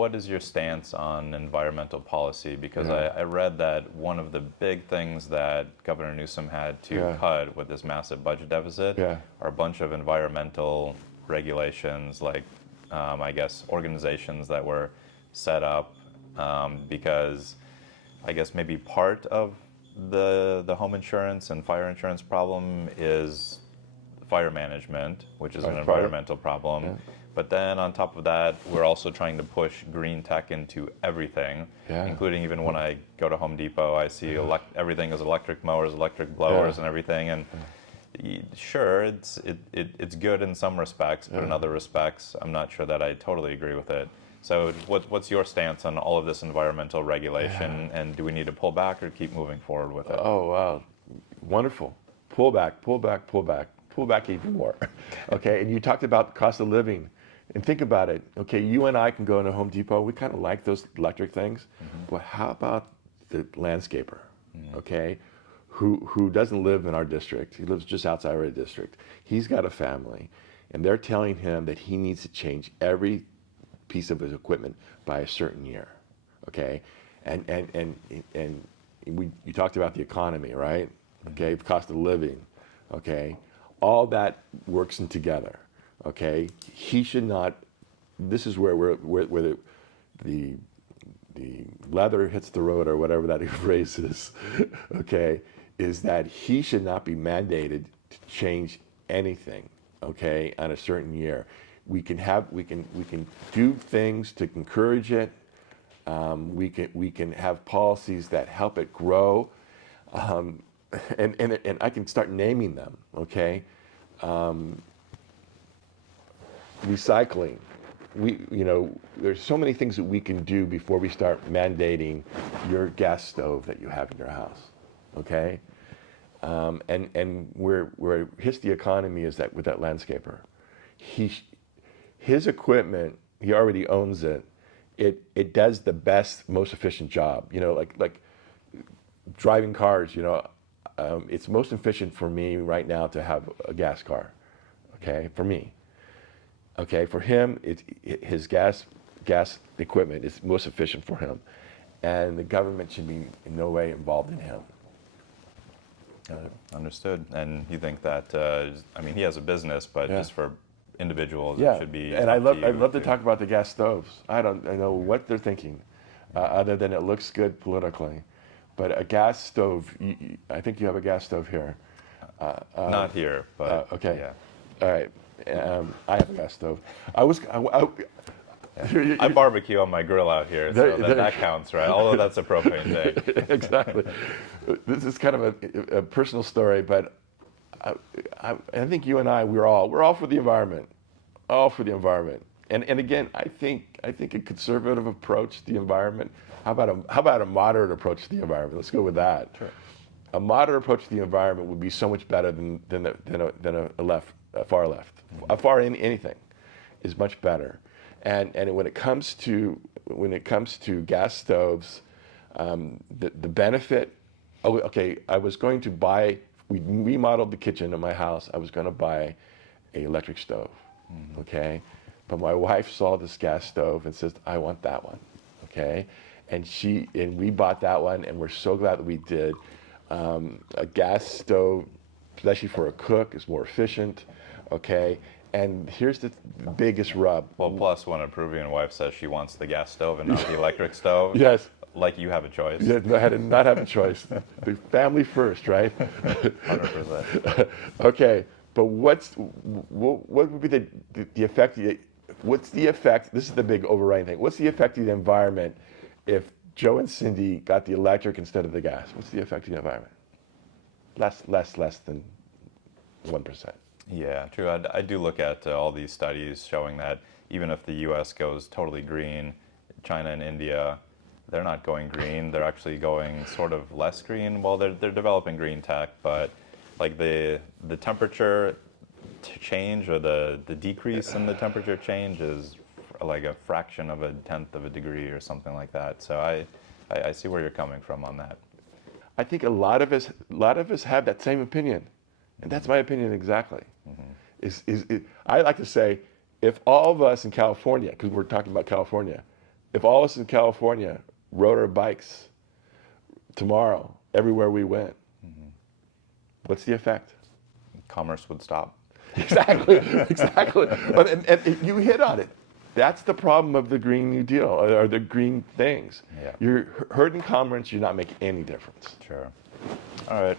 what is your stance on environmental policy? Because Yeah. I read that one of the big things that Governor Newsom had to Yeah. cut with this massive budget deficit Yeah. are a bunch of environmental regulations, like I guess organizations that were set up because I guess maybe part of the home insurance and fire insurance problem is fire management, which is an Fire. environmental problem. Yeah. But then on top of that, we're also trying to push green tech into everything, Yeah. including even when I go to Home Depot, I see everything is electric mowers, electric blowers, and everything. And sure, it's good in some respects, but in other respects, I'm not sure that I totally agree with it. So what's your stance on all of this environmental regulation, and do we need to pull back or keep moving forward with it? Oh, wow. Wonderful. Pull back, pull back, pull back, pull back even more. Okay, and you talked about cost of living. And think about it. Okay, you and I can go into Home Depot. We kind of like those electric things. But how about the landscaper, okay, who doesn't live in our district? He lives just outside our district. He's got a family, and they're telling him that he needs to change every piece of his equipment by a certain year, okay? And you talked about the economy, right? Okay, cost of living, okay? All that works in together, okay? He should not. This is where the leather hits the road, or whatever that phrase is, okay? Is that he should not be mandated to change anything, okay, on a certain year. We can do things to encourage it. We can have policies that help it grow, and I can start naming them. Okay, recycling. There's so many things that we can do before we start mandating your gas stove that you have in your house. Okay, and where it hits the economy is that with that landscaper, his equipment, he already owns it. It does the best, most efficient job. Like driving cars. It's most efficient for me right now to have a gas car. Okay, for me. Okay, for him, his gas equipment is most efficient for him, and the government should be in no way involved in him. Understood. And you think that he has a business, but just for individuals, Yeah, it should be. And I'd I'd love to talk about the gas stoves. I know what they're thinking, other than it looks good politically. But a gas stove, I think you have a gas stove here. Not here, but okay. Yeah. All right. I have a gas stove. I barbecue on my grill out here, so that counts, right? Although that's a propane thing. Exactly. This is kind of a personal story, but I think you and I, we're all for the environment, all for the environment. And again, I think a conservative approach to the environment. How about a moderate approach to the environment? Let's go with that. Sure. A moderate approach to the environment would be so much better than a far left. A far anything is much better. And when it comes to gas stoves, the benefit. Oh, okay. I was going to buy. We remodeled the kitchen in my house. I was going to buy an electric stove. Okay, but my wife saw this gas stove and says, "I want that one." Okay, and we bought that one, and we're so glad that we did. A gas stove, especially for a cook, is more efficient. Okay. And here's the biggest rub. Well, plus when a Peruvian wife says she wants the gas stove and not the electric stove, yes, like you have a choice. Yeah, I did not have a choice. The family first, right? 100%. Okay, but what would be the effect? What's the effect? This is the big overriding thing. What's the effect of the environment if Joe and Cindy got the electric instead of the gas? What's the effect of the environment? Less than 1%. Yeah, true. I do look at all these studies showing that even if the U.S. goes totally green, China and India, they're not going green. They're actually going sort of less green. Well, they're developing green tech, but like the temperature change or the decrease in the temperature change is like a fraction of a tenth of a degree or something like that. So I see where you're coming from on that. I think a lot of us have that same opinion. And that's my opinion exactly. I like to say, if all of us in California, because we're talking about California, if all of us in California rode our bikes tomorrow everywhere we went, what's the effect? Commerce would stop. Exactly, exactly. But and you hit on it. That's the problem of the Green New Deal or the green things. Yeah. You're hurting commerce. You're not making any difference. Sure. All right.